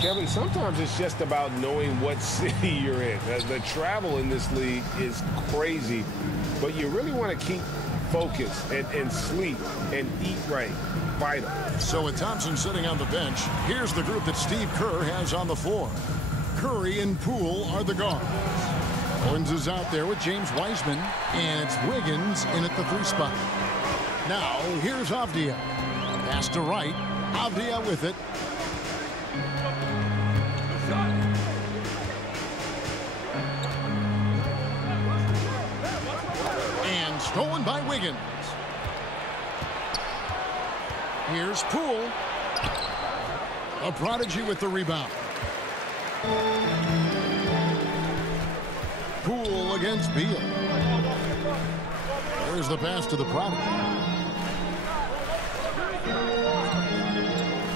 Kevin, sometimes it's just about knowing what city you're in. The travel in this league is crazy, but you really want to keep focused and sleep and eat right. Vital. So with Thompson sitting on the bench, here's the group that Steve Kerr has on the floor. Curry and Poole are the guards. Owens is out there with James Wiseman, and it's Wiggins in at the 3 spot. Now, here's Avdia. Pass to right. Avdia with it. And stolen by Wiggins. Here's Poole. A prodigy with the rebound. Poole against Beal. There's the pass to the prodigy.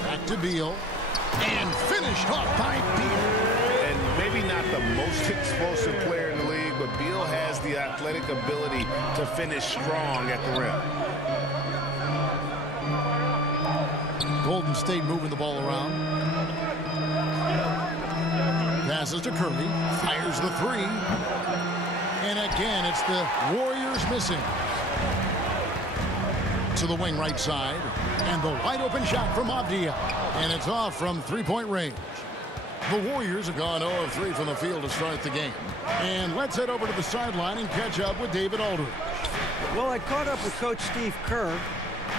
Back to Beal. And finished off by Beal. And maybe not the most explosive player in the league, but Beal has the athletic ability to finish strong at the rim. Golden State moving the ball around. Passes to Curry. Fires the 3. And again, it's the Warriors missing. To the wing right side. And the wide open shot from Avdia. And it's off from 3-point range. The Warriors have gone 0 of 3 from the field to start the game. And let's head over to the sideline and catch up with David Aldridge. Well, I caught up with Coach Steve Kerr.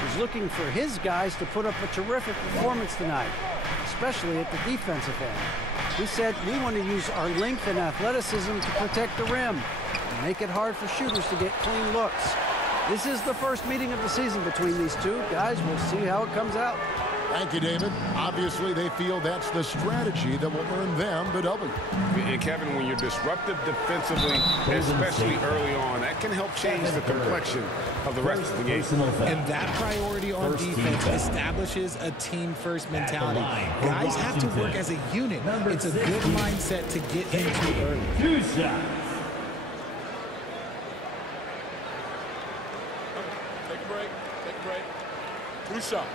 He's looking for his guys to put up a terrific performance tonight, especially at the defensive end. He said we want to use our length and athleticism to protect the rim and make it hard for shooters to get clean looks. This is the first meeting of the season between these two guys. We'll see how it comes out. Thank you, David. Obviously, they feel that's the strategy that will earn them the W. And Kevin, when you're disruptive defensively, especially early on, that can help change the complexion of the rest of the game. And that priority on defense establishes a team-first mentality. Guys have to work as a unit. It's a good mindset to get into early. 2 shots. Take a break. Take a break. 2 shots.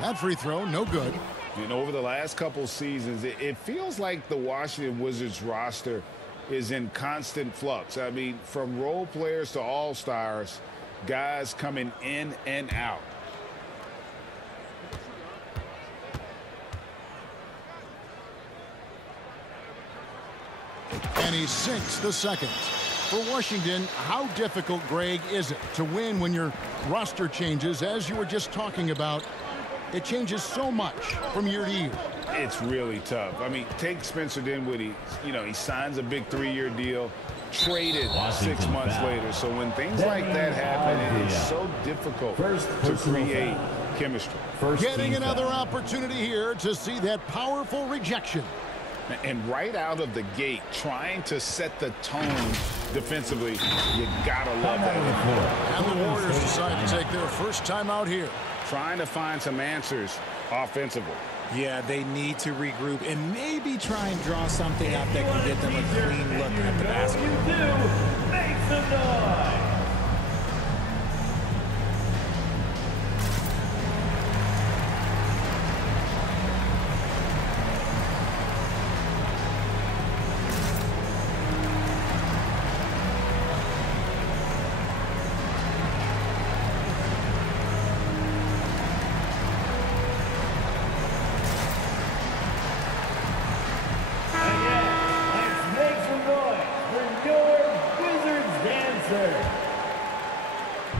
That free throw, no good. And over the last couple seasons, it feels like the Washington Wizards roster is in constant flux. I mean, from role players to all-stars, guys coming in and out. And he sinks the second. For Washington, how difficult, Greg, is it to win when your roster changes, as you were just talking about? It changes so much from year to year. It's really tough. I mean, take Spencer Dinwiddie. You know, he signs a big 3-year deal, traded 6 months later. So when things like that happen, it is so difficult to create chemistry. Getting another opportunity here to see that powerful rejection. And right out of the gate, trying to set the tone defensively, you gotta love that. And the Warriors decide to take their first time out here. Trying to find some answers offensively. Yeah, they need to regroup and maybe try and draw something up that can get them a clean look at the basket. Make some noise.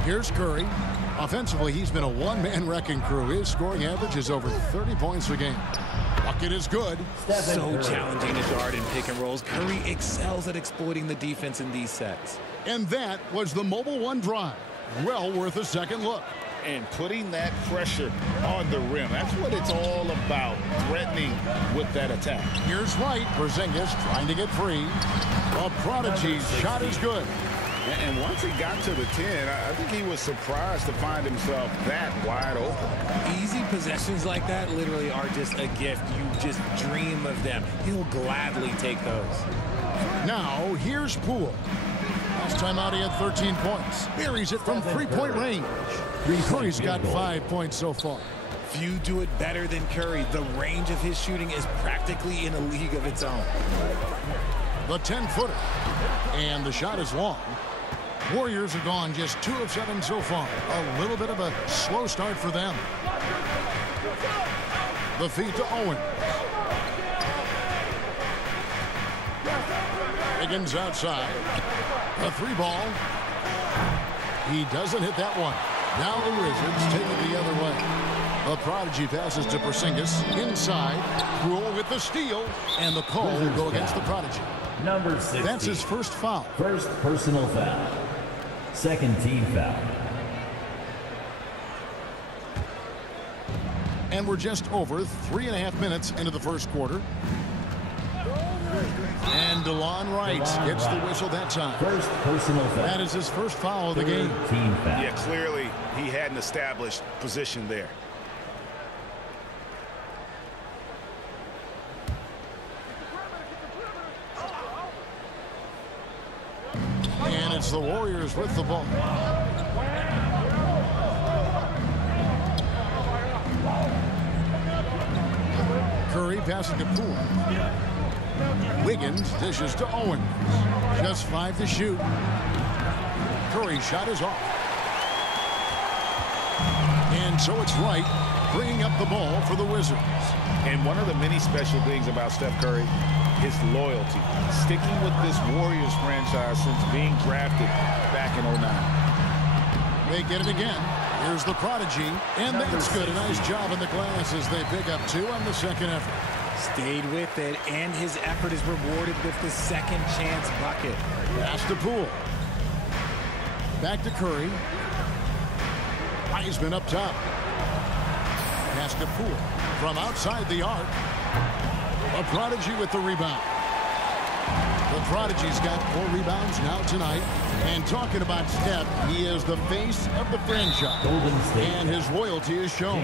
Here's Curry. Offensively, he's been a one-man wrecking crew. His scoring average is over 30 points a game. Bucket is good. So challenging to guard in pick and rolls. Curry excels at exploiting the defense in these sets. And that was the Mobile One drive. Well worth a second look. And putting that pressure on the rim. That's what it's all about, threatening with that attack. Here's White. Porzingis trying to get free. A prodigy shot is good. And once he got to the 10, I think he was surprised to find himself that wide open. Easy possessions like that literally are just a gift. You just dream of them. He'll gladly take those. Now, here's Poole. Last time out, he had 13 points. Buries it from three-point range. Curry's got 5 points so far. Few do it better than Curry. The range of his shooting is practically in a league of its own. The 10-footer. And the shot is long. Warriors are gone just 2 of 7 so far. A little bit of a slow start for them. The feed to Owens. Higgins outside. A 3-ball. He doesn't hit that one. Now the Wizards take it the other way. The Prodigy passes to Porzingis inside. Poole with the steal, and the call will go against the Prodigy. Number 60. That's his first foul. First personal foul. Second team foul. And we're just over 3.5 minutes into the first quarter. And DeLon Wright gets the whistle that time. First personal foul. That is his first foul of the game. Team foul. Yeah, clearly he had an established position there. And it's the Warriors with the ball. Curry passing to Poole. Wiggins dishes to Owens. Just 5 to shoot. Curry's shot is off. And so it's Wright bringing up the ball for the Wizards. And one of the many special things about Steph Curry, his loyalty. Sticking with this Warriors franchise since being drafted back in '09. They get it again. Here's the Prodigy, and that's good. A nice job in the glass as they pick up 2 on the second effort. Stayed with it, and his effort is rewarded with the second chance bucket. Pass to Poole. Back to Curry. Wiseman up top. Pass to Poole. From outside the arc. A Prodigy with the rebound. The Prodigy's got 4 rebounds now tonight. And talking about Steph, he is the face of the franchise. And his loyalty is shown.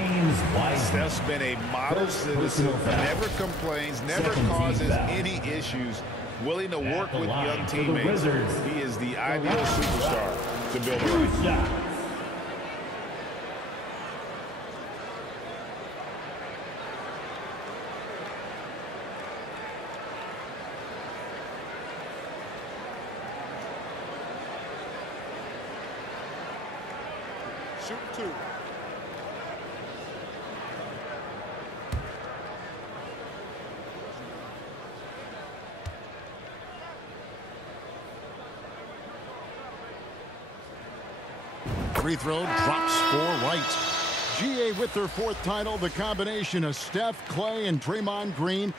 Steph's been a model citizen, never complains, never causes any issues, willing to work with young teammates. He is the ideal superstar to build around. Shoot 2. Free throw drops for Wright. GA with their 4th title, the combination of Steph, Clay, and Draymond Green,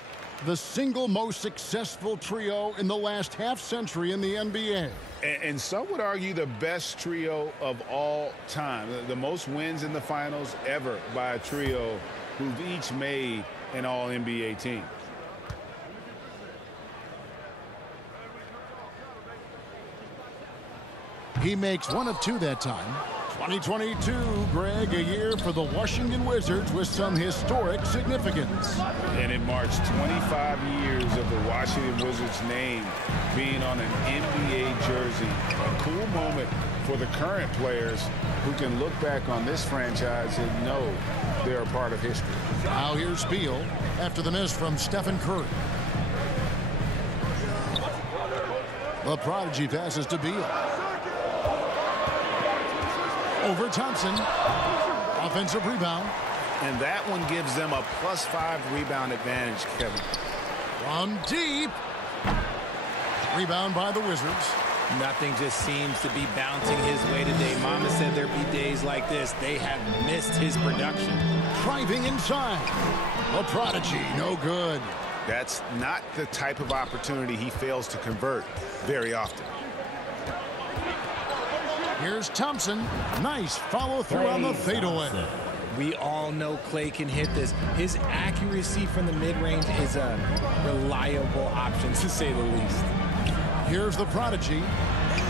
the single most successful trio in the last half-century in the NBA. And some would argue the best trio of all time. The most wins in the finals ever by a trio who've each made an all-NBA team. He makes 1 of 2 that time. 2022, Greg, a year for the Washington Wizards with some historic significance. And it marks 25 years of the Washington Wizards name being on an NBA jersey. A cool moment for the current players who can look back on this franchise and know they're a part of history. Now here's Beal after the miss from Stephen Curry. The Prodigy passes to Beal. Over Thompson. Offensive rebound. And that one gives them a +5 rebound advantage, Kevin. From deep. Rebound by the Wizards. Nothing just seems to be bouncing his way today. Mama said there'd be days like this. They have missed his production. Driving inside. The Prodigy, no good. That's not the type of opportunity he fails to convert very often. Here's Thompson. Nice follow-through on the fadeaway. We all know Clay can hit this. His accuracy from the mid-range is a reliable option, to say the least. Here's the Prodigy.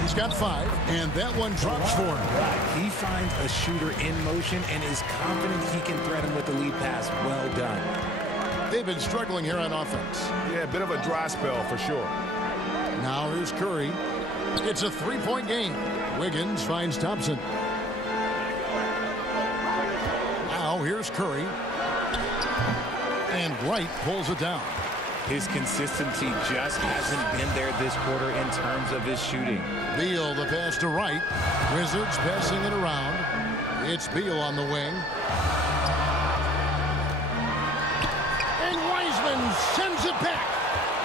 He's got 5, and that one drops for him. He finds a shooter in motion and is confident he can thread him with the lead pass. Well done. They've been struggling here on offense. Yeah, a bit of a dry spell for sure. Now here's Curry. It's a three-point game. Wiggins finds Thompson. Now here's Curry. And Wright pulls it down. His consistency just hasn't been there this quarter in terms of his shooting. Beal the pass to Wright. Wizards passing it around. It's Beal on the wing. And Wiseman sends it back.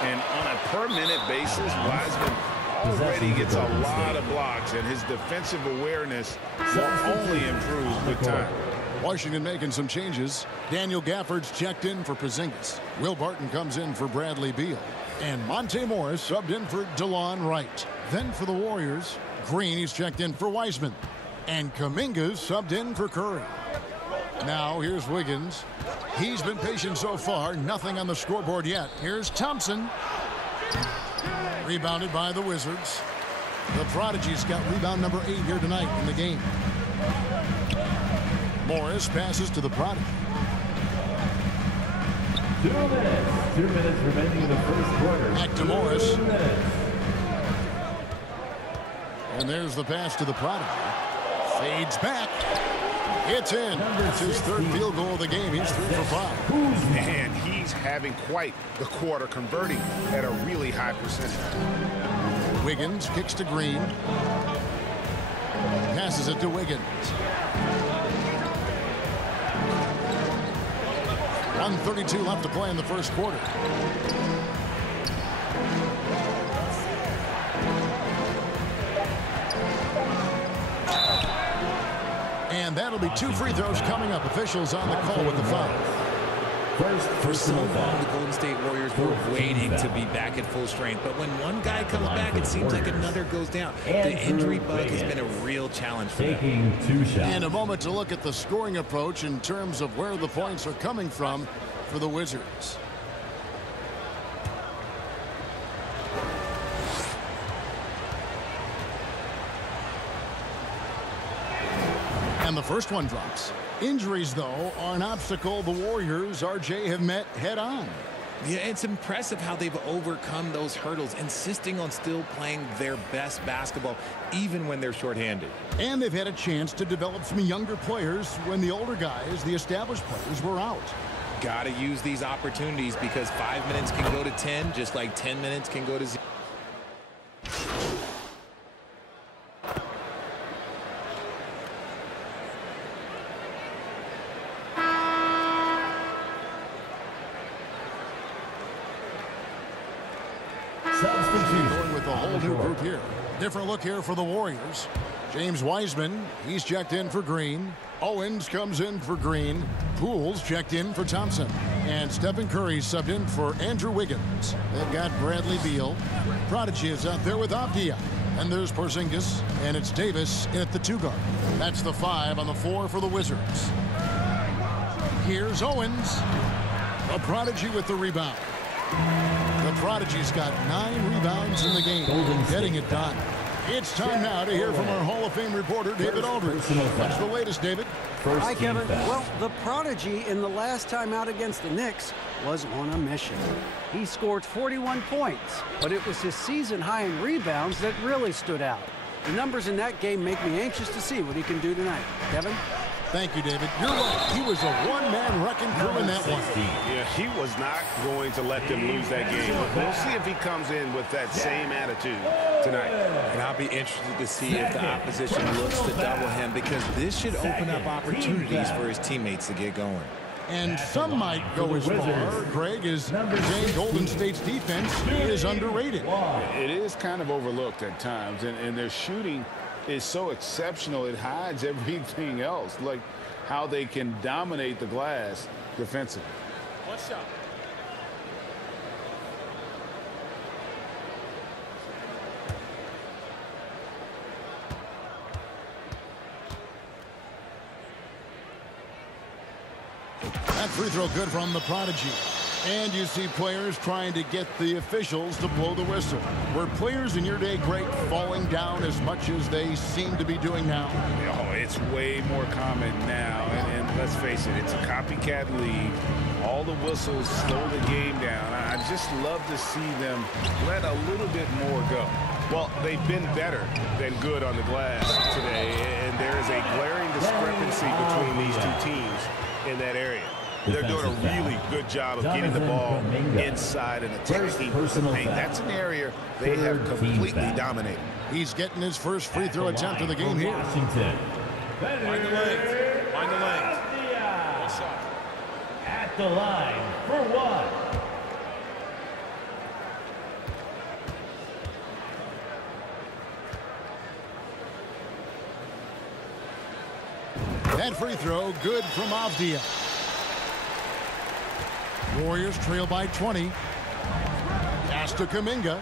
And on a per-minute basis, Wiseman already gets a lot of blocks, and his defensive awareness will only improve with time. Washington making some changes. Daniel Gafford's checked in for Porzingis. Will Barton comes in for Bradley Beal. And Monte Morris subbed in for DeLon Wright. Then for the Warriors, Green, he's checked in for Wiseman. And Kuminga's subbed in for Curry. Now here's Wiggins. He's been patient so far. Nothing on the scoreboard yet. Here's Thompson. Rebounded by the Wizards. The Prodigy's got rebound number 8 here tonight in the game. Morris passes to the Prodigy. 2 minutes. 2 minutes remaining in the first quarter. Back to Morris. 2 minutes. And there's the pass to the Prodigy. Fades back. It's in. It's his third field goal of the game. He's 3 for 5. And he's having quite the quarter, converting at a really high percentage. Wiggins kicks to Green. Passes it to Wiggins. 1:32 left to play in the first quarter. And that'll be 2 free throws coming up. Officials on the call with the foul. For so long, the Golden State Warriors were waiting to be back at full strength. But when one guy comes back, it seems like another goes down. The injury bug has been a real challenge for them. Taking 2 shots. And a moment to look at the scoring approach in terms of where the points are coming from for the Wizards. And the first one drops. Injuries, though, are an obstacle the Warriors, RJ, have met head-on. Yeah, it's impressive how they've overcome those hurdles, insisting on still playing their best basketball, even when they're shorthanded. And they've had a chance to develop some younger players when the older guys, the established players, were out. Got to use these opportunities because 5 minutes can go to 10, just like 10 minutes can go to 0. Going with a whole new group here. Different look here for the Warriors. James Wiseman, he's checked in for Green. Owens comes in for Green. Poole's checked in for Thompson. And Stephen Curry subbed in for Andrew Wiggins. They've got Bradley Beal. Prodigy is out there with Avdia. And there's Porzingis. And it's Davis in at the 2 guard. That's the 5 on the 4 for the Wizards. Here's Owens. The Prodigy with the rebound. The Prodigy's got 9 rebounds in the game, getting it done. It's time now to hear from our Hall of Fame reporter, David Aldridge. What's the latest, David? Hi, Kevin. Well, the Prodigy in the last time out against the Knicks was on a mission. He scored 41 points, but it was his season high in rebounds that really stood out. The numbers in that game make me anxious to see what he can do tonight. Kevin? Thank you, David. You're right. He was a one-man wrecking crew in that one. Yeah, he was not going to let them lose that game. We'll see if he comes in with that same attitude tonight. And I'll be interested to see if the opposition looks to double him because this should open up opportunities for his teammates to get going. And some might go as far, Greg, as saying Golden State's defense is underrated. It is kind of overlooked at times, and their shooting is so exceptional it hides everything else, like how they can dominate the glass defensively. One shot. That free throw good from the Prodigy. And you see players trying to get the officials to blow the whistle. Were players in your day, Greg, falling down as much as they seem to be doing now? Oh, it's way more common now. And let's face it, it's a copycat league. All the whistles slow the game down. I just love to see them let a little bit more go. Well, they've been better than good on the glass today, and there is a glaring discrepancy between these two teams in that area. They're doing a really good job of getting the ball inside and attacking the paint. That's an area they have completely dominated. He's getting his first free throw attempt of the game here. Find the length. Find the length. One shot. At the line for one. That free throw good from Avdia. Warriors trail by 20. Pass to Kuminga.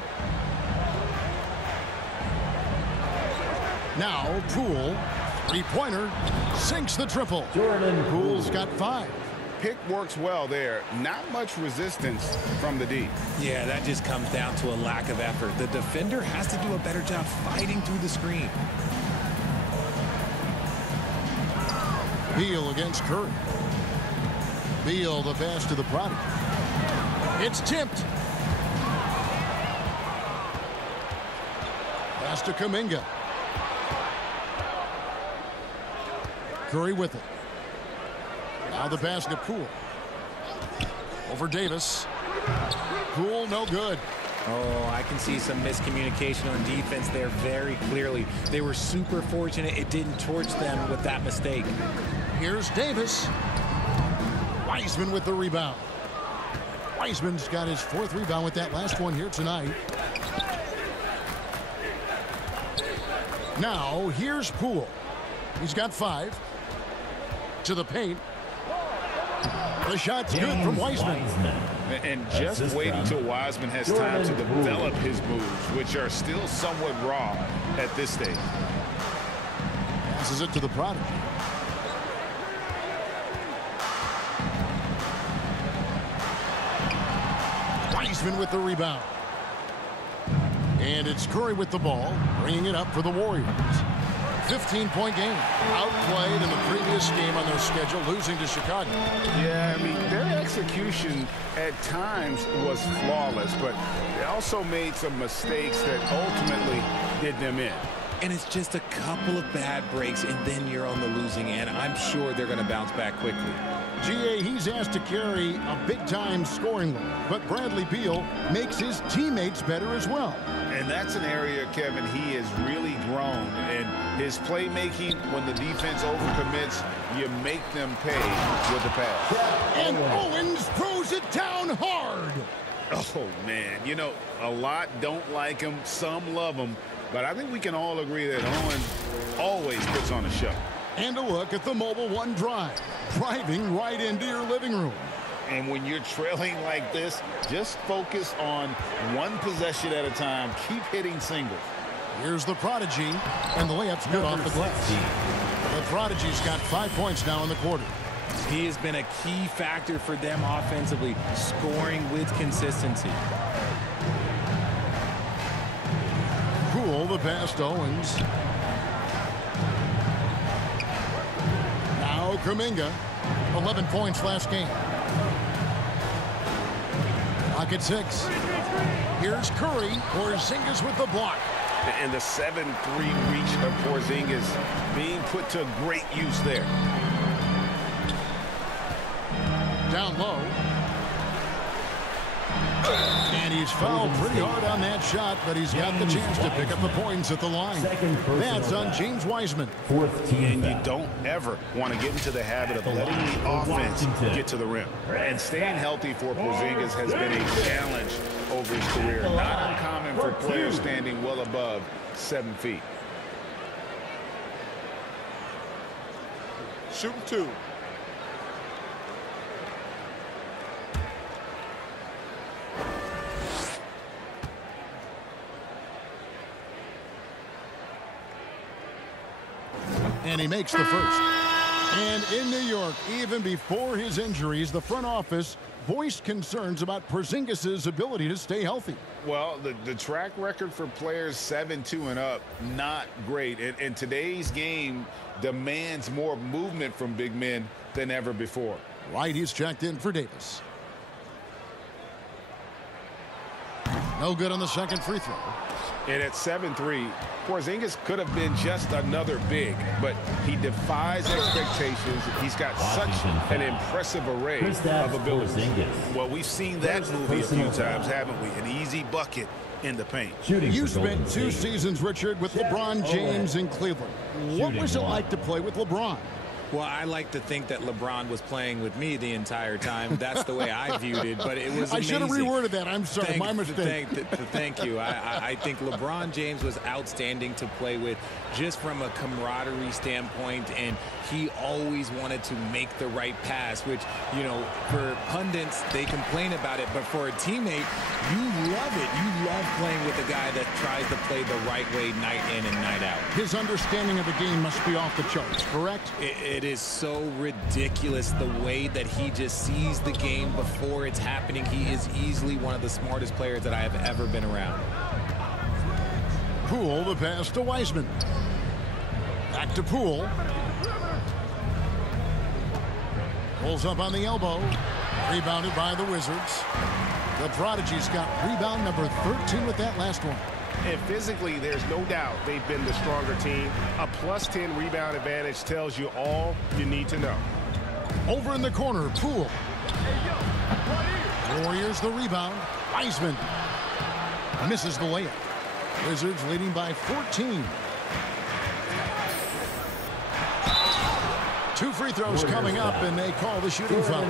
Now Poole, three-pointer, sinks the triple. Poole's got 5. Pick works well there. Not much resistance from the D. Yeah, that just comes down to a lack of effort. The defender has to do a better job fighting through the screen. Beal against Curry. Beal the pass to the product. It's tipped. Pass to Kuminga. Curry with it. Now the pass to Poole. Over Davis. Poole no good. Oh, I can see some miscommunication on defense there very clearly. They were super fortunate it didn't torch them with that mistake. Here's Davis. Wiseman with the rebound. Wiseman's got his 4th rebound with that last one here tonight. Now here's Poole. He's got 5. To the paint. The shot's good from Wiseman. And just wait until Wiseman has time to develop his moves, which are still somewhat raw at this stage. Passes it to the product. Wiseman with the rebound. And it's Curry with the ball, bringing it up for the Warriors. 15-point game. Outplayed in the previous game on their schedule, losing to Chicago. Yeah, I mean, their execution at times was flawless, but they also made some mistakes that ultimately did them in. And it's just a couple of bad breaks, and then you're on the losing end. I'm sure they're going to bounce back quickly. GA, he's asked to carry a big-time scoring load, but Bradley Beal makes his teammates better as well. And that's an area, Kevin, he has really grown. And his playmaking, when the defense overcommits, you make them pay with the pass. And Owens throws it down hard. Oh, man. You know, a lot don't like him. Some love him. But I think we can all agree that Owens always puts on a show. And a look at the Mobile One drive. Driving right into your living room. And when you're trailing like this, just focus on one possession at a time. Keep hitting singles. Here's the Prodigy, and the layup's good off the glass. The Prodigy's got 5 points now in the quarter. He has been a key factor for them offensively, scoring with consistency. Poole, the pass to Owens. Now Kuminga, 11 points last game. Pocket 6. Here's Curry. Porzingis with the block. And the 7-3 reach of Porzingis being put to great use there. Down low. And he's fouled pretty hard on that shot, but he's got the chance to pick up the points at the line. That's on James Wiseman. 4th team. And you don't ever want to get into the habit of letting the offense get to the rim. And staying healthy for Porzingis has been a challenge over his career. Not uncommon for players standing well above 7 feet. Shooting 2. And he makes the first. And in New York, even before his injuries, the front office voiced concerns about Porzingis' ability to stay healthy. Well, the track record for players 7-2 and up, not great. And today's game demands more movement from big men than ever before. Right, he's checked in for Davis. No good on the second free throw. And at 7-3, Porzingis could have been just another big, but he defies expectations. He's got such an impressive array of abilities. Well, we've seen that movie a few times, haven't we? An easy bucket in the paint. You spent 2 seasons, Richard, with LeBron James in Cleveland. What was it like to play with LeBron? Well, I like to think that LeBron was playing with me the entire time. That's the way I viewed it, but it was amazing. I should have reworded that. I'm sorry, my mistake. Thank you. I think LeBron James was outstanding to play with just from a camaraderie standpoint, and he always wanted to make the right pass, which, you know, for pundits, they complain about it, but for a teammate, you love it. You love playing with a guy that tries to play the right way night in and night out. His understanding of the game must be off the charts, correct? It is so ridiculous the way that he just sees the game before it's happening. He is easily one of the smartest players that I have ever been around. Poole, the pass to Wiseman. Back to Poole. Pulls up on the elbow. Rebounded by the Wizards. The Prodigy's got rebound number 13 with that last one. And physically, there's no doubt they've been the stronger team. A +10 rebound advantage tells you all you need to know. Over in the corner, Poole. Warriors the rebound. Wiseman misses the layup. Wizards leading by 14. 2 free throws coming up, and they call the shooting foul.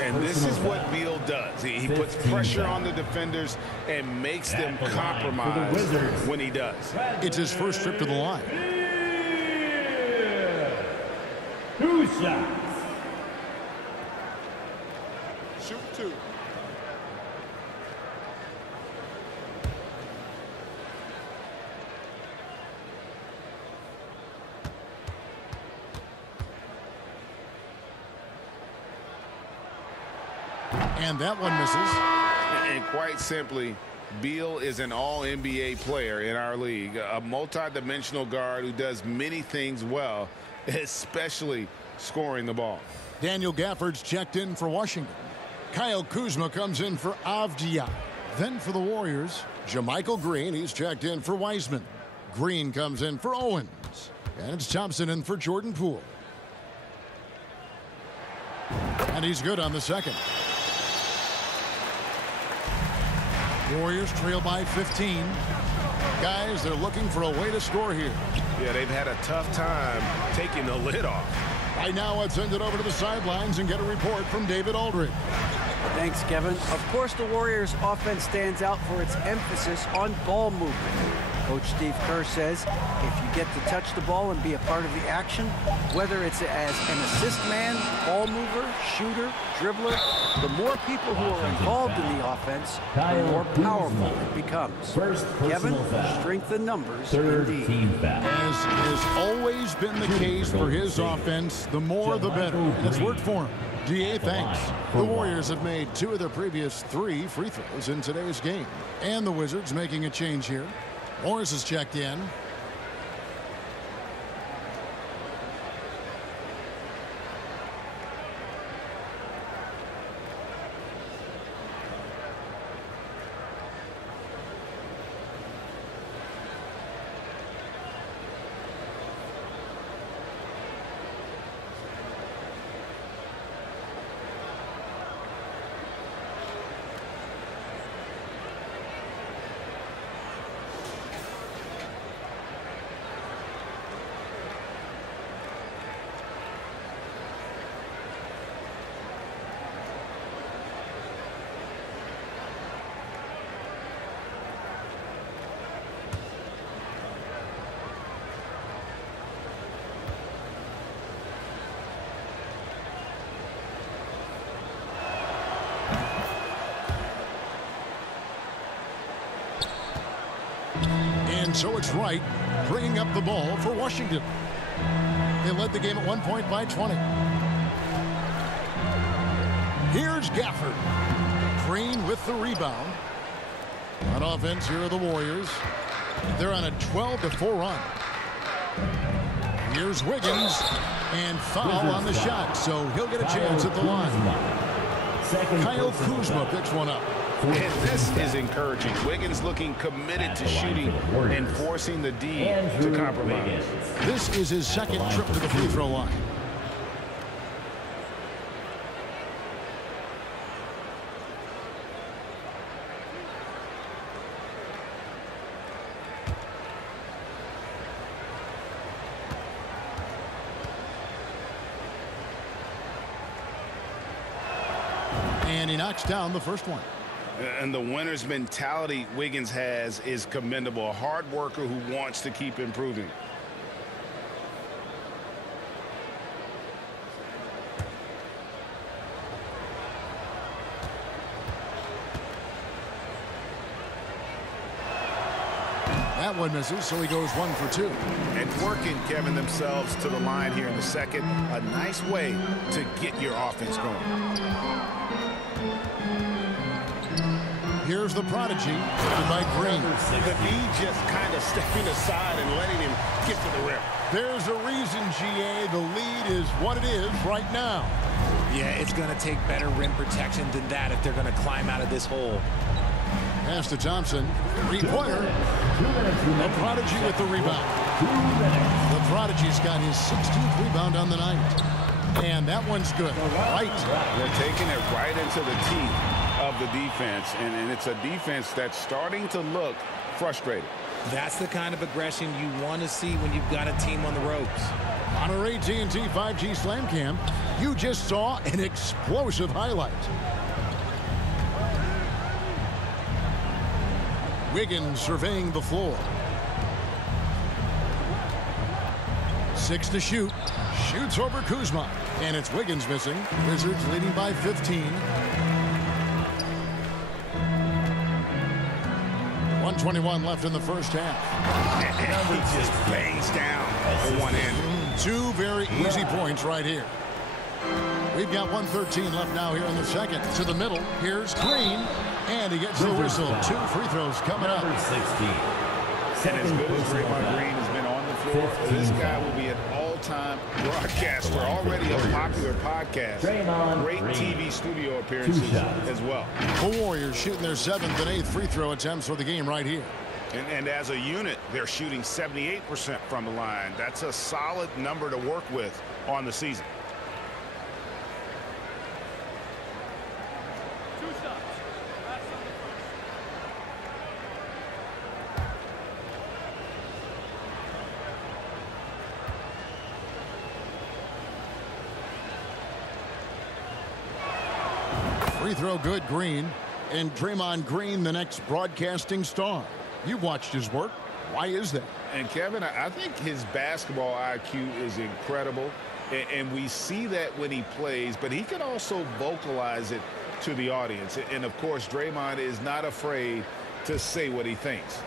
And this is what Beal does. He puts pressure on the defenders and makes them compromise when he does. It's his first trip to the line. 2 shots. Shoot 2. And that one misses. And quite simply, Beal is an all-NBA player in our league, a multi-dimensional guard who does many things well, especially scoring the ball. Daniel Gafford's checked in for Washington. Kyle Kuzma comes in for Avdia. Then for the Warriors, JaMychal Green, he's checked in for Wiseman. Green comes in for Owens. And it's Thompson in for Jordan Poole. And he's good on the second. Warriors trail by 15. Guys, they're looking for a way to score here. Yeah, they've had a tough time taking the lid off. Right now, let's send it over to the sidelines and get a report from David Aldridge. Thanks, Kevin. Of course, the Warriors' offense stands out for its emphasis on ball movement. Coach Steve Kerr says if you get to touch the ball and be a part of the action, whether it's as an assist man, ball mover, shooter, dribbler, the more people who are involved in the offense, the more powerful it becomes. Kevin, strength in numbers indeed. As has always been the case for his offense, the more the better. And it's worked for him. DA, thanks. The Warriors have made 2 of their previous 3 free throws in today's game. And the Wizards making a change here. Morris is checked in. So it's Wright bringing up the ball for Washington. They led the game at one point by 20. Here's Gafford. Green with the rebound. On offense, here are the Warriors. They're on a 12-4 run. Here's Wiggins. And foul on the shot, so he'll get a chance at the line. Kyle Kuzma picks one up. And this is encouraging. Wiggins looking committed to shooting and forcing the D to compromise. This is his second trip to the free throw line. And he knocks down the first one. And the winner's mentality Wiggins has is commendable. A hard worker who wants to keep improving. That one misses, so he goes 1 for 2. And working, Kevin, themselves to the line here in the second. A nice way to get your offense going. Here's the prodigy, led by Green. The D just kind of stepping aside and letting him get to the rim. There's a reason, GA, the lead is what it is right now. Yeah, it's going to take better rim protection than that if they're going to climb out of this hole. Pass to Thompson. Three-pointer. The prodigy with the rebound. The prodigy's got his 16th rebound on the night. And that one's good. Right. They're taking it right into the teeth of the defense. And it's a defense that's starting to look frustrated. That's the kind of aggression you want to see when you've got a team on the ropes. On our AT&T 5G Slam Cam, you just saw an explosive highlight. Wiggins surveying the floor. 6 to shoot. Shoots over Kuzma. And it's Wiggins missing. Wizards leading by 15. 1:21 left in the first half. He just bangs down for one end. 2 very easy points right here. We've got 1:13 left now here in the second. To the middle. Here's Green. And he gets the whistle. 2 free throws coming up. 16. And as good as Draymond Green has been on the floor, this guy will be an all-time broadcaster, already a popular podcast. Great TV studio appearances as well. The Warriors shooting their 7th and 8th free throw attempts for the game right here. And as a unit, they're shooting 78% from the line. That's a solid number to work with on the season. Free throw good, Green. And Draymond Green, the next broadcasting star. You've watched his work. Why is that? And Kevin, I think his basketball IQ is incredible. And we see that when he plays, but he can also vocalize it to the audience. And of course, Draymond is not afraid to say what he thinks.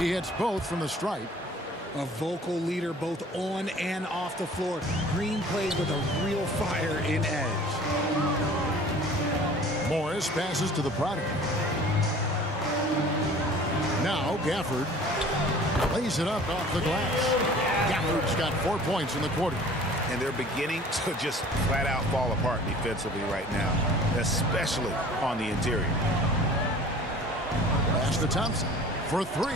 He hits both from the stripe. A vocal leader both on and off the floor. Green plays with a real fire in edge. Morris passes to the prodigy. Now Gafford lays it up off the glass. Gafford's got 4 points in the quarter. And they're beginning to just flat out fall apart defensively right now, especially on the interior. Pass to Thompson for 3.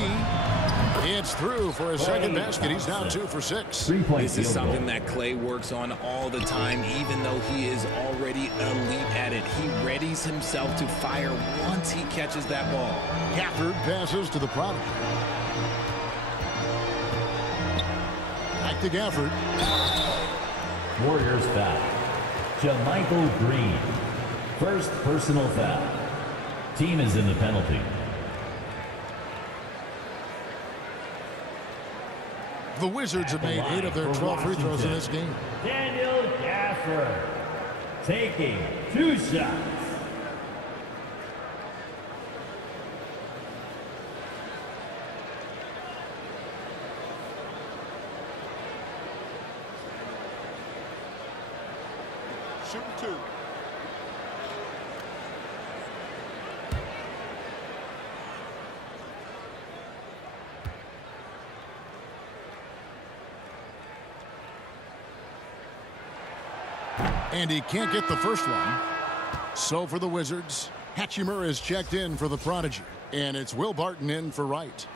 It's through for a second basket. He's now 2 for 6. This is something that Clay works on all the time, even though he is already elite at it. He readies himself to fire once he catches that ball. Gafford passes to the prodigy. Back to Gafford. Warriors foul. JaMychal Green. First personal foul. Team is in the penalty. The Wizards have made 8 of their 12 free throws in this game. Daniel Gafford taking 2 shots. And he can't get the first one. So for the Wizards, Hachimura is checked in for the Prodigy. And it's Will Barton in for Wright.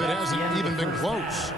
It hasn't even been close.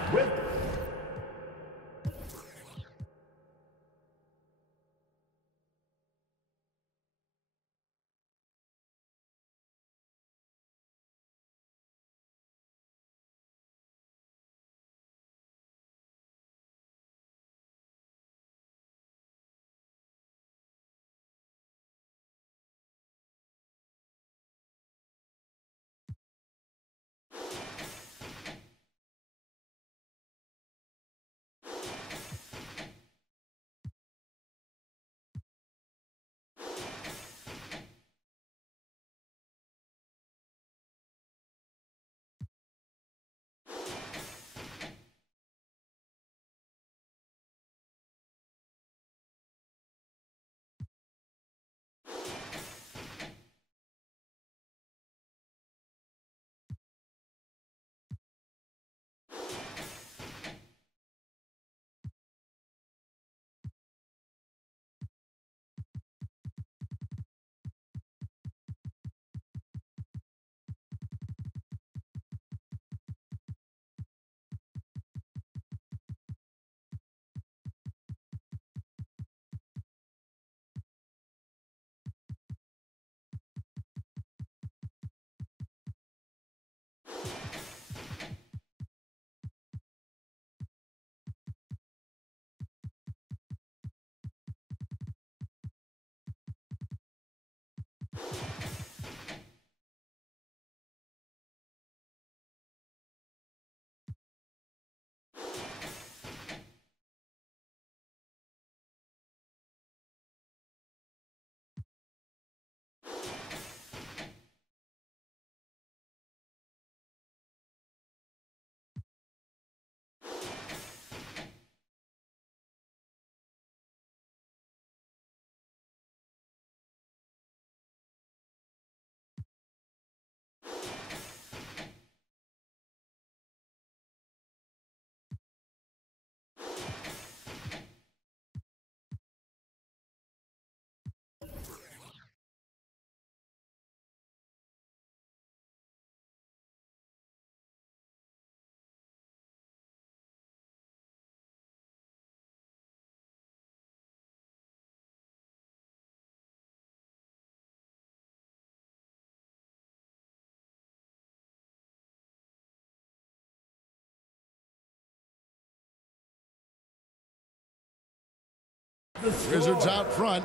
Wizards out front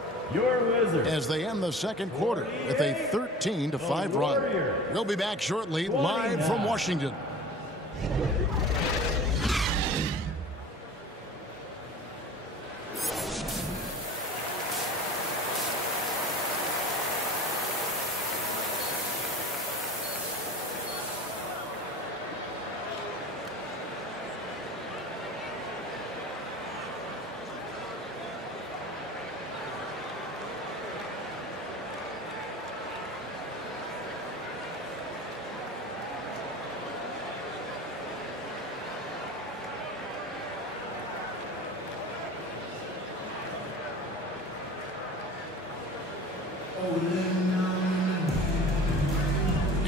as they end the second quarter with a 13-5 run. We'll be back shortly, live from Washington.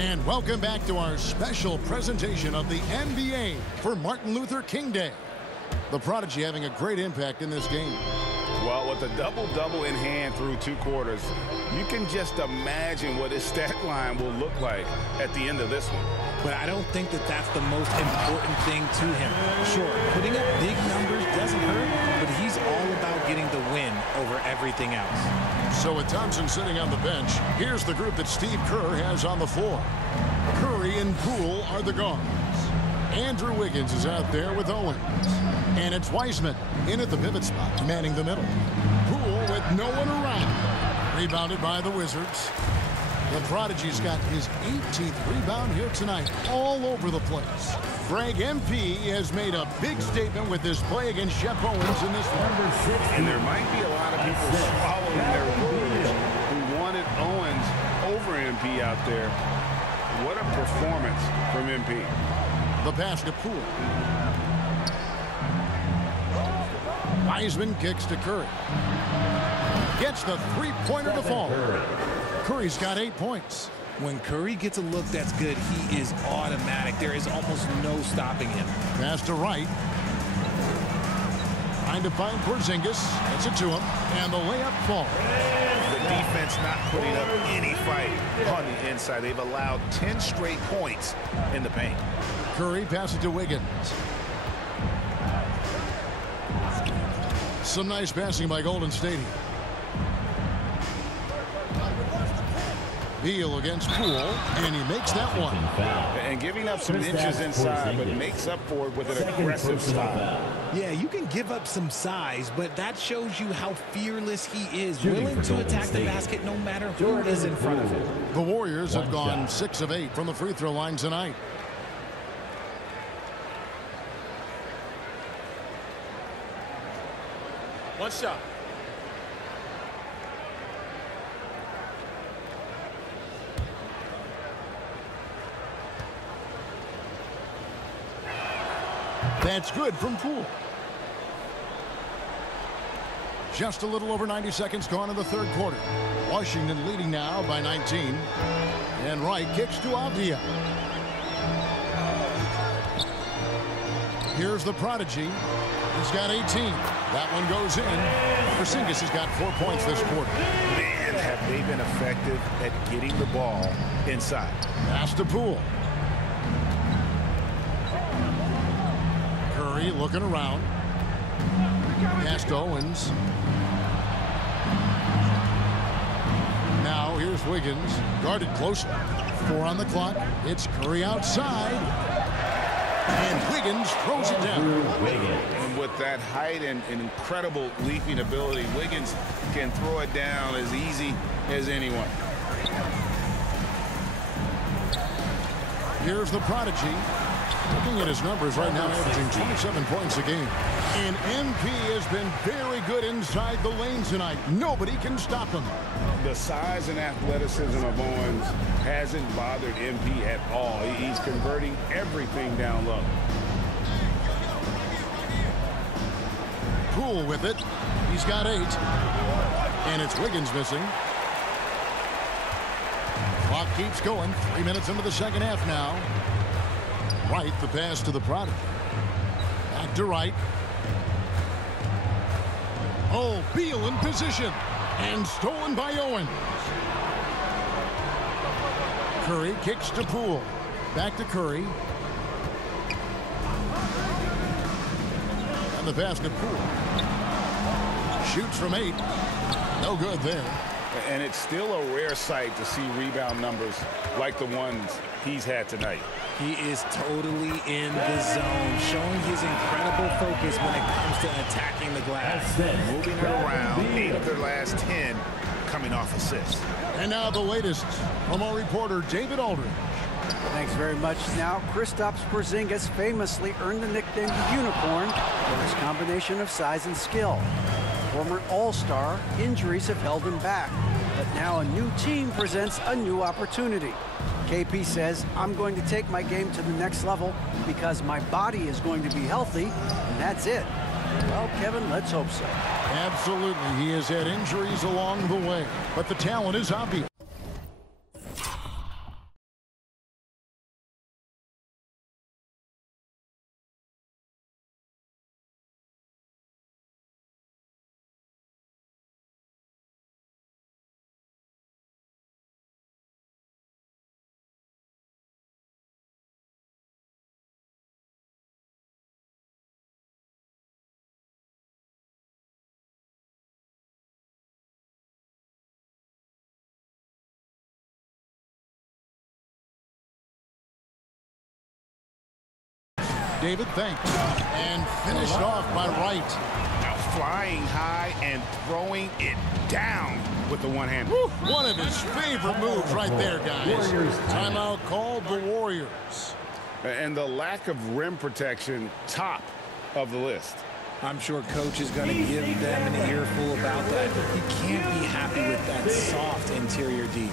And welcome back to our special presentation of the NBA for Martin Luther King Day. The Prodigy having a great impact in this game. Well, with a double-double in hand through 2 quarters, you can just imagine what his stat line will look like at the end of this one. But I don't think that that's the most important thing to him. Sure, putting up big numbers doesn't hurt, but he's all about getting the win over everything else. So with Thompson sitting on the bench, here's the group that Steve Kerr has on the floor. Curry and Poole are the guards. Andrew Wiggins is out there with Owens. And it's Wiseman in at the pivot spot, manning the middle. Poole with no one around. Rebounded by the Wizards. The prodigy's got his 18th rebound here tonight, all over the place. Regg MP has made a big statement with his play against Shep Owens in this one. And there might be a lot of people swallowing their words who wanted Owens over MP out there. What a performance from MP. The pass to Poole. Wiseman kicks to Curry. Gets the three-pointer to fall. Curry's got 8 points. When Curry gets a look that's good, he is automatic. There is almost no stopping him. Pass to Wright. Trying to find Porzingis. Gets it to him. And the layup falls. The defense not putting up any fight on the inside. They've allowed 10 straight points in the paint. Curry passes to Wiggins. Some nice passing by Golden State. Beal against Poole, and he makes that one. And giving up some inches inside, but makes up for it with an aggressive style. Yeah, you can give up some size, but that shows you how fearless he is, willing to attack the basket no matter who is in front of him. The Warriors have gone 6 of 8 from the free throw line tonight. One shot. That's good from Poole. Just a little over 90 seconds gone in the third quarter. Washington leading now by 19. And Wright kicks to Avdia. Here's the prodigy. He's got 18. That one goes in. Porzingis has got 4 points this quarter. Man, have they been effective at getting the ball inside. Pass to Poole. Curry looking around. Pass to Owens. Now here's Wiggins. Guarded closely. 4 on the clock. It's Curry outside. And Wiggins throws it down. And with that height and incredible leaping ability, Wiggins can throw it down as easy as anyone. Here's the prodigy. Looking at his numbers right now, averaging 27 points a game. And MP has been very good inside the lane tonight. Nobody can stop him. The size and athleticism of Owens hasn't bothered MP at all. He's converting everything down low. Poole with it. He's got 8. And it's Wiggins missing. Clock keeps going. 3 minutes into the second half now. Wright, the pass to the prodigy. Back to Wright. Oh, Beal in position. And stolen by Owens. Curry kicks to Poole. Back to Curry. And the pass to Poole. Shoots from 8. No good there. And it's still a rare sight to see rebound numbers like the ones he's had tonight. He is totally in the zone, showing his incredible focus when it comes to attacking the glass. Moving it around, 8 of their last 10 coming off assists. And now the latest from our reporter, David Aldridge. Thanks very much. Now, Kristaps Porzingis famously earned the nickname the Unicorn for his combination of size and skill. Former All-Star, injuries have held him back, but now a new team presents a new opportunity. KP says, I'm going to take my game to the next level because my body is going to be healthy, and that's it. Well, Kevin, let's hope so. Absolutely. He has had injuries along the way, but the talent is obvious. David, thanks. And finished off by Wright. flying high and throwing it down with the one-hand. One of his favorite moves right there, guys. Timeout called the Warriors. And the lack of rim protection, top of the list. I'm sure coach is going to give them an earful about that. He can't be happy with that soft interior D.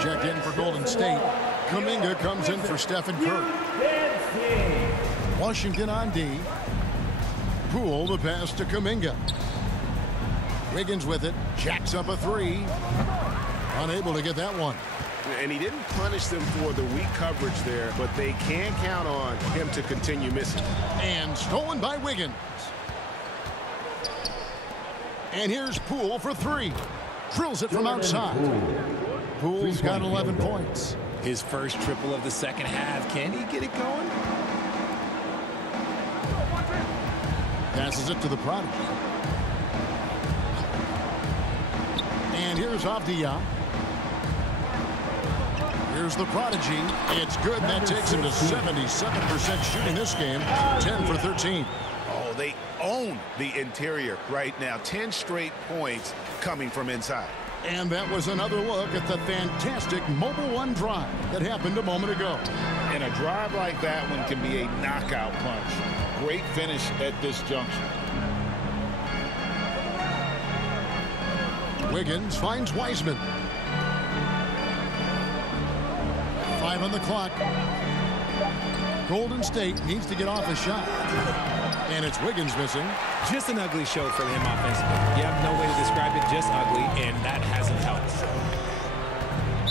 Checked in for Golden State. Kuminga comes in for Stephen Curry. Washington on D. Poole the pass to Kuminga. Wiggins with it. Jacks up a three. Unable to get that one. And he didn't punish them for the weak coverage there, but they can count on him to continue missing. And stolen by Wiggins. And here's Poole for three. Drills it from outside. Poole's got 11 points. His first triple of the second half. Can he get it going? Passes it to the Prodigy. And here's Avdia. Here's the Prodigy. It's good. That takes him to 77% shooting this game. 10 for 13. Oh, they own the interior right now. 10 straight points coming from inside. And that was another look at the fantastic Mobile One drive that happened a moment ago. And a drive like that one can be a knockout punch. Great finish at this junction. Wiggins finds Wiseman. 5 on the clock. Golden State needs to get off a shot. And it's Wiggins missing. Just an ugly show for him offensively. You have no way to describe it, just ugly, and that hasn't helped.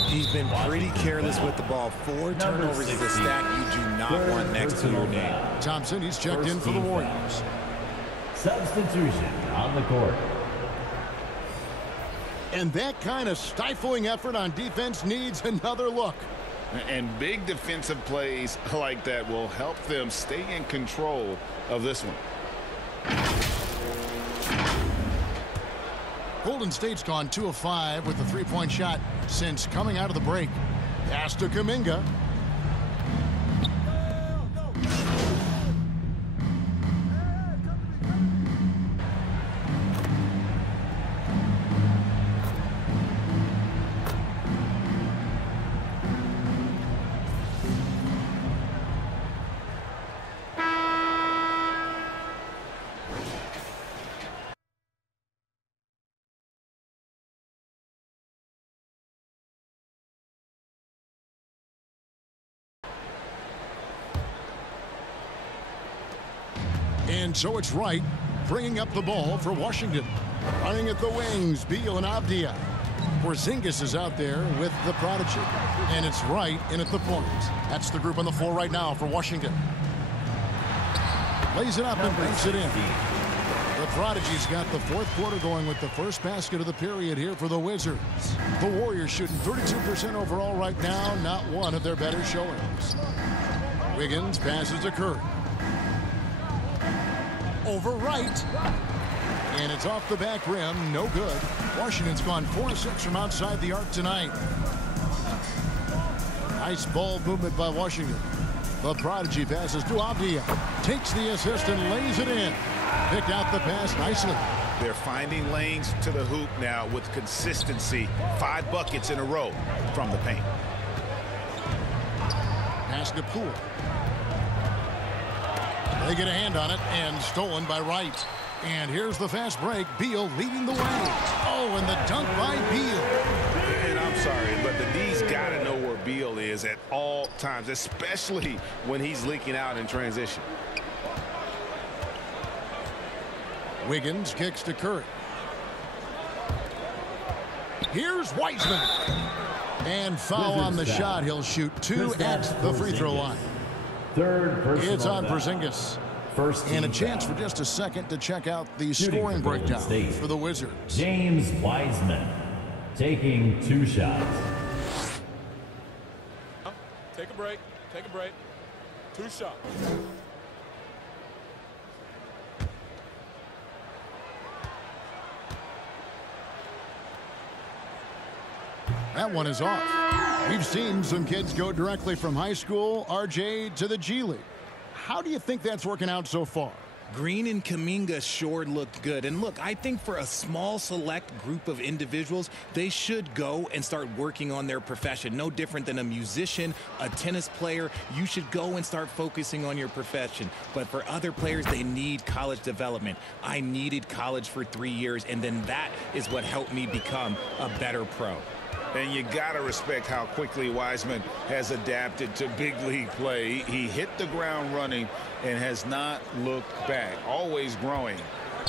He's been pretty careless with the ball. 4 turnovers is a stat you do not want next to your name. Thompson, he's checked in for the Warriors. Substitution on the court. And that kind of stifling effort on defense needs another look. And big defensive plays like that will help them stay in control of this one. Golden State's gone 2 of 5 with the three-point shot since coming out of the break. Pass to Kuminga. And so it's Wright bringing up the ball for Washington. Running at the wings, Beal and Avdia. Porzingis is out there with the Prodigy. And it's Wright in at the point. That's the group on the floor right now for Washington. Lays it up and banks it in. The Prodigy's got the fourth quarter going with the first basket of the period here for the Wizards. The Warriors shooting 32% overall right now, not one of their better showings. Wiggins passes to Curry. Over Wright. And it's off the back rim. No good. Washington's gone 4 of 6 from outside the arc tonight. Nice ball movement by Washington. The Prodigy passes to Avdia. Takes the assist and lays it in. Picked out the pass nicely. They're finding lanes to the hoop now with consistency. 5 buckets in a row from the paint. Pass to Poole. They get a hand on it and stolen by Wright. And here's the fast break. Beal leading the way. Oh, and the dunk by Beal. And I'm sorry, but the D's got to know where Beal is at all times, especially when he's leaking out in transition. Wiggins kicks to Curry. Here's Wiseman. And foul on the shot. He'll shoot 2 at the free throw line. Third personal It's on foul. Porzingis. First And a team chance foul. for just a second to check out the Shooting scoring for Golden breakdown State. for the Wizards. James Wiseman. taking 2 shots. Take a break. Take a break. 2 shots. That one is off. We've seen some kids go directly from high school, RJ, to the G League. How do you think that's working out so far? Green and Kuminga sure looked good. And look, I think for a small select group of individuals, they should go and start working on their profession. No different than a musician, a tennis player. You should go and start focusing on your profession. But for other players, they need college development. I needed college for 3 years, and then that is what helped me become a better pro. And you got to respect how quickly Wiseman has adapted to big league play. He hit the ground running and has not looked back, always growing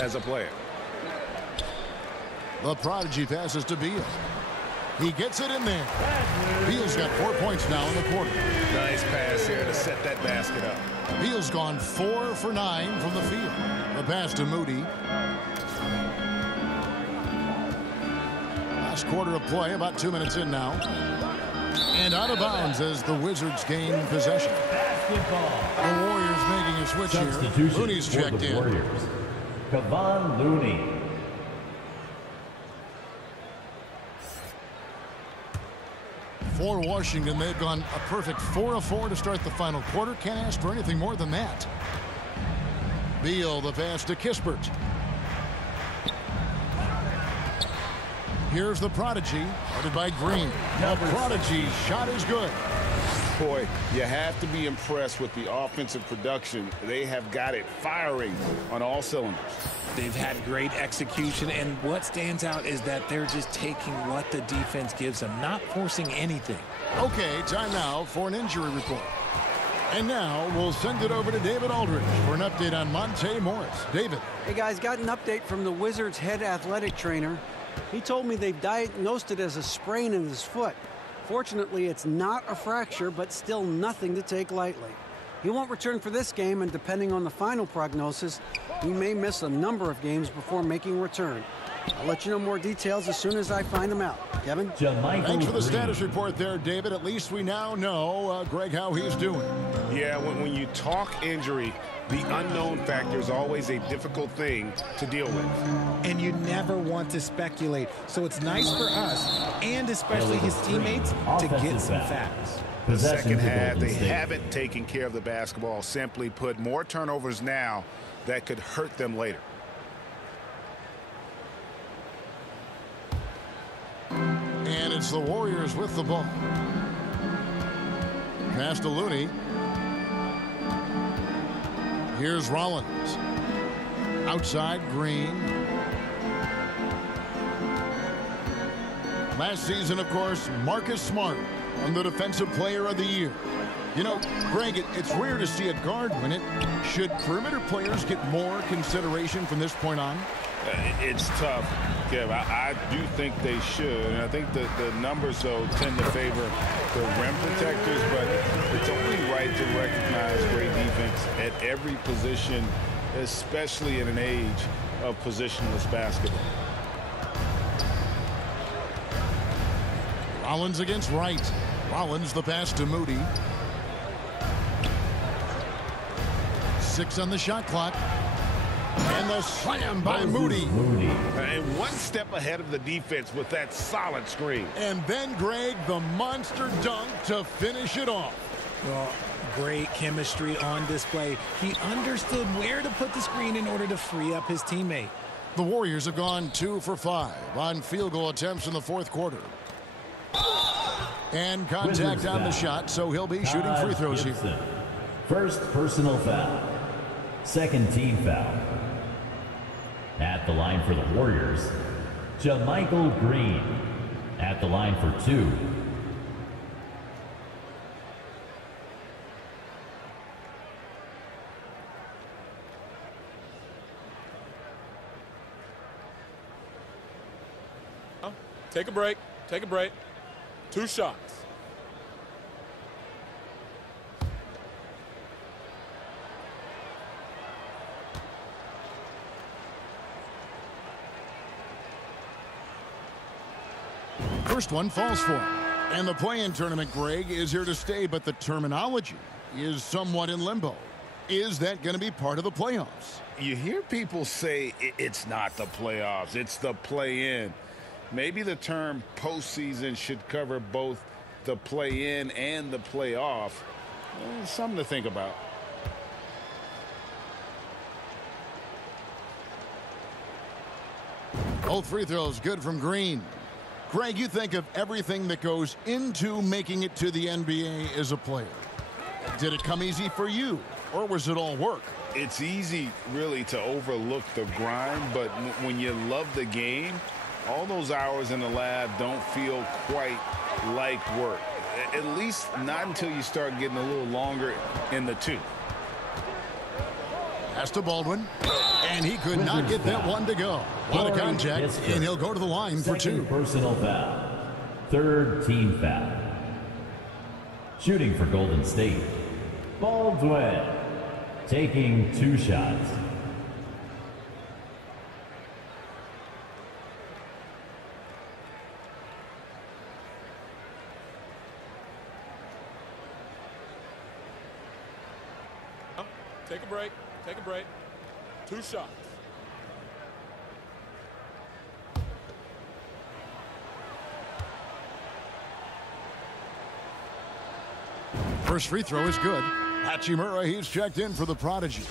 as a player. The prodigy passes to Beal. He gets it in there. Beal's got 4 points now in the quarter. Nice pass here to set that basket up. Beal's gone 4 for 9 from the field. The pass to Moody. Last quarter of play, about 2 minutes in now. And out of bounds as the Wizards gain possession. The Warriors making a switch here. Looney's checked in. Warriors. Kevon Looney. For Washington, they've gone a perfect 4 of 4 to start the final quarter. Can't ask for anything more than that. Beal, the pass to Kispert. Here's the prodigy, guarded by Green. The prodigy's shot is good. Boy, you have to be impressed with the offensive production. They have got it firing on all cylinders. They've had great execution, and what stands out is that they're just taking what the defense gives them, not forcing anything. Okay, time now for an injury report. And now we'll send it over to David Aldridge for an update on Monte Morris. David. Hey, guys, got an update from the Wizards' head athletic trainer. He told me they've diagnosed it as a sprain in his foot. Fortunately, it's not a fracture, but still nothing to take lightly. He won't return for this game, and depending on the final prognosis, he may miss a number of games before making a return. I'll let you know more details as soon as I find them out. Kevin? Thanks for the status report there, David. At least we now know, Greg, how he's doing. Yeah, when you talk injury, the unknown factor is always a difficult thing to deal with. And you never want to speculate. So it's nice for us, and especially his teammates, to get some facts. The second half, they haven't taken care of the basketball. Simply put, more turnovers now that could hurt them later. And it's the Warriors with the ball. Pass to Looney. Here's Rollins. Outside, Green. Last season, of course, Marcus Smart won the Defensive Player of the Year. You know, Greg, it's rare to see a guard win it. Should perimeter players get more consideration from this point on? It's tough, Kev. I do think they should. And I think the numbers, though, tend to favor the rim protectors. But it's only right to recognize great defense at every position, especially in an age of positionless basketball. Rollins against Wright. Rollins the pass to Moody. 6 on the shot clock. And the slam by Moody. And one step ahead of the defense with that solid screen. And then, Greg, the monster dunk to finish it off. Well, great chemistry on display. He understood where to put the screen in order to free up his teammate. The Warriors have gone 2 for 5 on field goal attempts in the fourth quarter. And contact on the shot, so he'll be shooting free throws here. First personal foul. Second team foul. At the line for the Warriors, JaMychal Green. At the line for 2. Take a break. Take a break. 2 shots. First one falls for him. And the play-in tournament, Greg, is here to stay, but the terminology is somewhat in limbo. Is that going to be part of the playoffs? You hear people say it's not the playoffs, it's the play-in. Maybe the term postseason should cover both the play-in and the playoff. Something to think about. Both free throws good from Green. Greg, you think of everything that goes into making it to the NBA as a player. Did it come easy for you, or was it all work? It's easy, really, to overlook the grind, but when you love the game, all those hours in the lab don't feel quite like work. At least not until you start getting a little longer in the tooth. Pass to Baldwin, and he could not get that one to go. A lot of contact, and he'll go to the line for two. Personal foul. Third team foul. Shooting for Golden State, Baldwin, taking 2 shots. Take a break. Take a break. 2 shots. First free throw is good. Hachimura, he's checked in for the Prodigy.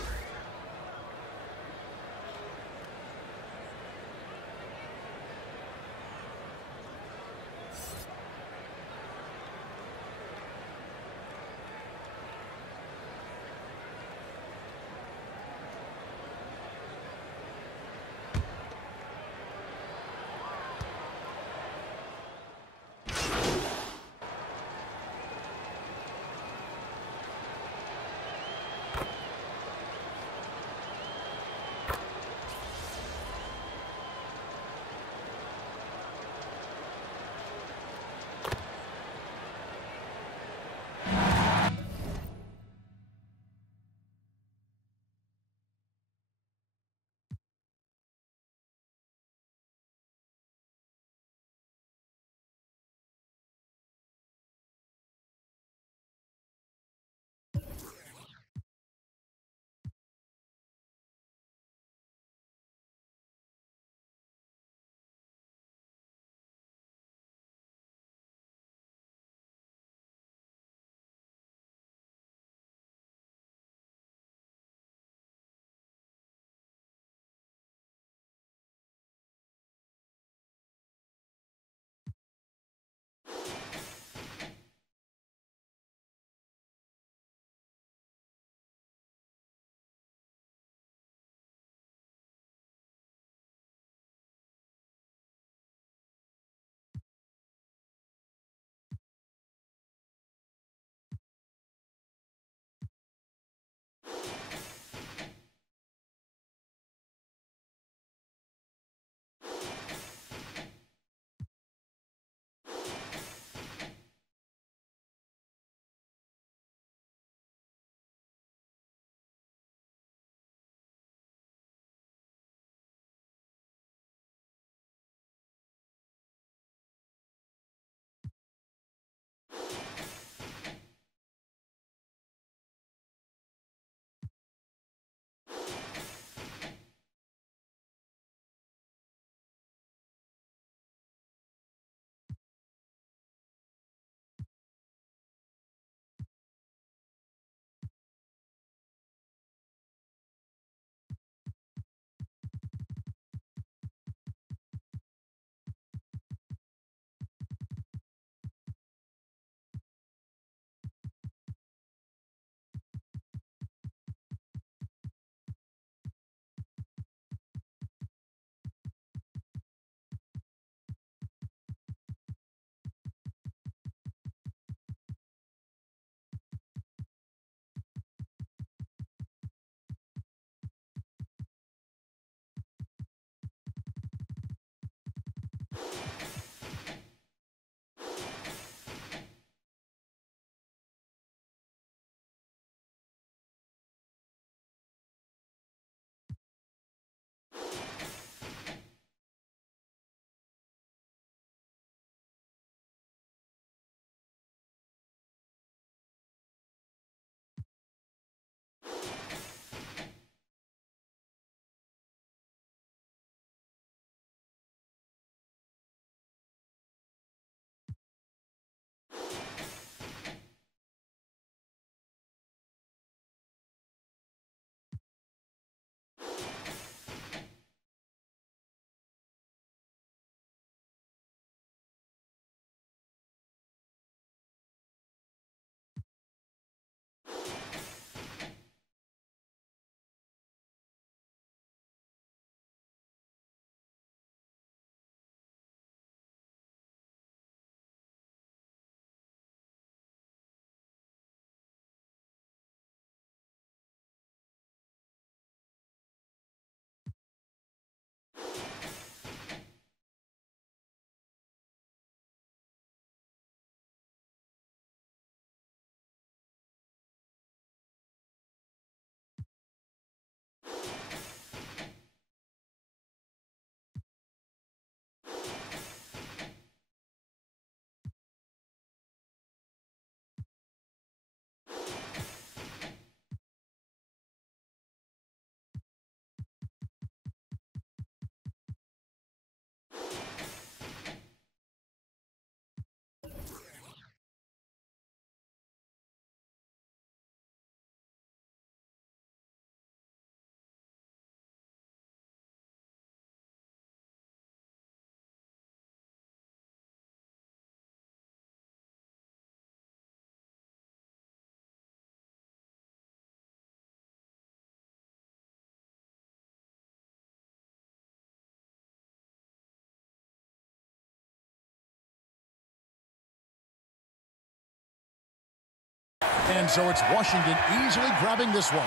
And so it's Washington easily grabbing this one.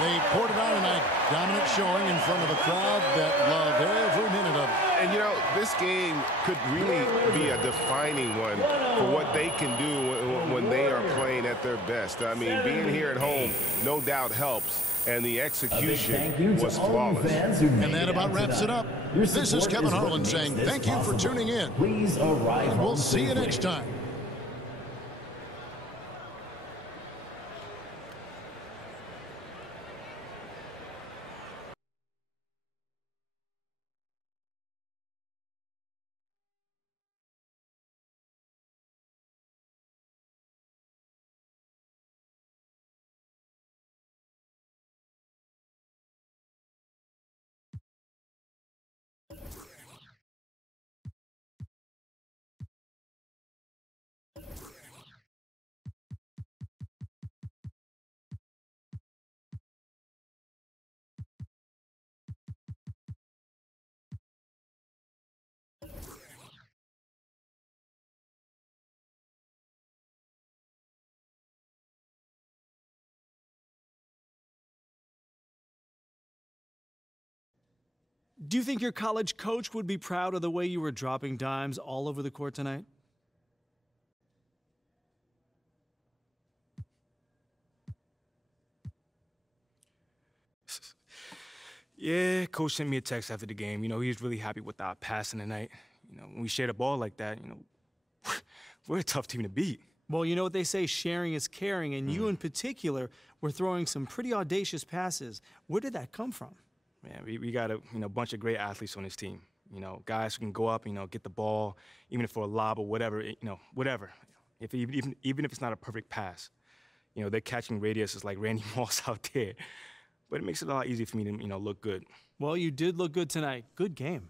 They poured it on tonight. Dominant showing in front of a crowd that loved every minute of it. And, you know, this game could really be a defining one for what they can do when they are playing at their best. I mean, being here at home, no doubt helps. And the execution was flawless. And that about wraps it up. This is Kevin Harlan saying thank you for tuning in. And we'll see you next time. Do you think your college coach would be proud of the way you were dropping dimes all over the court tonight? Yeah, coach sent me a text after the game. You know, he was really happy with our passing tonight. You know, when we share the ball like that, you know, we're a tough team to beat. Well, you know what they say, sharing is caring, and you in particular were throwing some pretty audacious passes. Where did that come from? Man, we got a bunch of great athletes on this team. You know, guys who can go up, get the ball, even if for a lob or whatever, whatever. Even if it's not a perfect pass. You know, they're catching radiuses like Randy Moss out there. But it makes it a lot easier for me to, look good. Well, you did look good tonight. Good game.